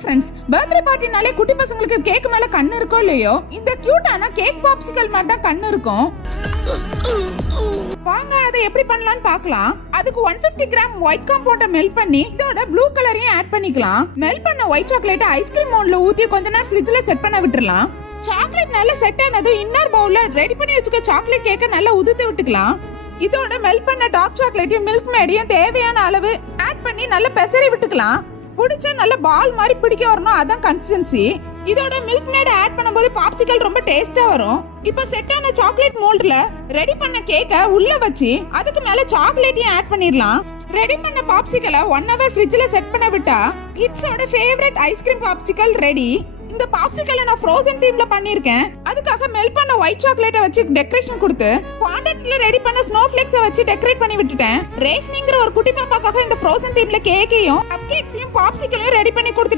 Friends, birthday பார்ட்டினாலே குட்டி பசங்களுக்கு cake மேல கண்ணு இருக்கோ இல்லையோ, இந்த கியூட்டான கேக் பாப்சிக்கல் மாதிரி தான் கண்ணு இருக்கும். வாங்க அதை எப்படி பண்ணலாம்னு பார்க்கலாம். அதுக்கு 150 கிராம் ஒயிட் காம்பவுண்ட மெல்ட் பண்ணி இதோட ப்ளூ கலரையும் ஆட் பண்ணிக்கலாம். மெல்ட் பண்ண ஒயிட் சாக்லேட் ஐஸ்கிரீம் மோல்ட்ல ஊத்தி கொஞ்ச நேரம் ஃப்ரிட்ஜ்ல செட் பண்ண விட்டுறலாம். சாக்லேட் நல்லா செட் ஆனதும் இன்னர் பவுல்ல ரெடி பண்ணி வச்சுக்க சாக்லேட் கேக்க நல்லா உதுத்து விட்டுக்கலாம். இதோட மெல்ட் பண்ண டார்க் சாக்லேட்டையும் மில்க் மேடையும் தேவையான அளவு ஆட் பண்ணி நல்லா பெசரி விட்டுக்கலாம். பிடிச்சா நல்ல பால் மாதிரி பிடிக்க வரணும், அதான் கன்சிஸ்டன்சி. இதோட மில்க் மேட் ஆட் பண்ணும்போது பாப்சிக்கல் ரொம்ப டேஸ்டா வரும். இப்போ செட் ஆன சாக்லேட் மோல்ட்ல ரெடி பண்ண கேக்க உள்ள வச்சு அதுக்கு மேல சாக்லேட்டையும் ஆட் பண்ணிடலாம். ரெடி பண்ண பாப்சிக்கலை 1 hour ஃப்ரிட்ஜ்ல செட் பண்ண விட்டா கிட்ஸோட ஃபேவரட் ஐஸ்கிரீம் பாப்சிக்கல் ரெடி. இந்த பாப்சிக்கலை நான் ஃப்ரோசன் தீம்ல பண்ணிருக்கேன். அதுக்காக மெல்ட் பண்ண ஒயிட் சாக்லேட்டை வச்சு டெக்கரேஷன் கொடுத்து ஃபாண்டன்ட்ல ரெடி பண்ண ஸ்னோஃப்ளேக்ஸை வச்சு டெக்கரேட் பண்ணி விட்டுட்டேன். ரேஷ்மிங்கிற ஒரு குட்டி பாப்பாக்காக இந்த ஃப்ரோசன் தீம்ல கேக்கையும் கப் கேக்ஸையும் பாப்சிக்கலையும் ரெடி பண்ணி கொடுத்து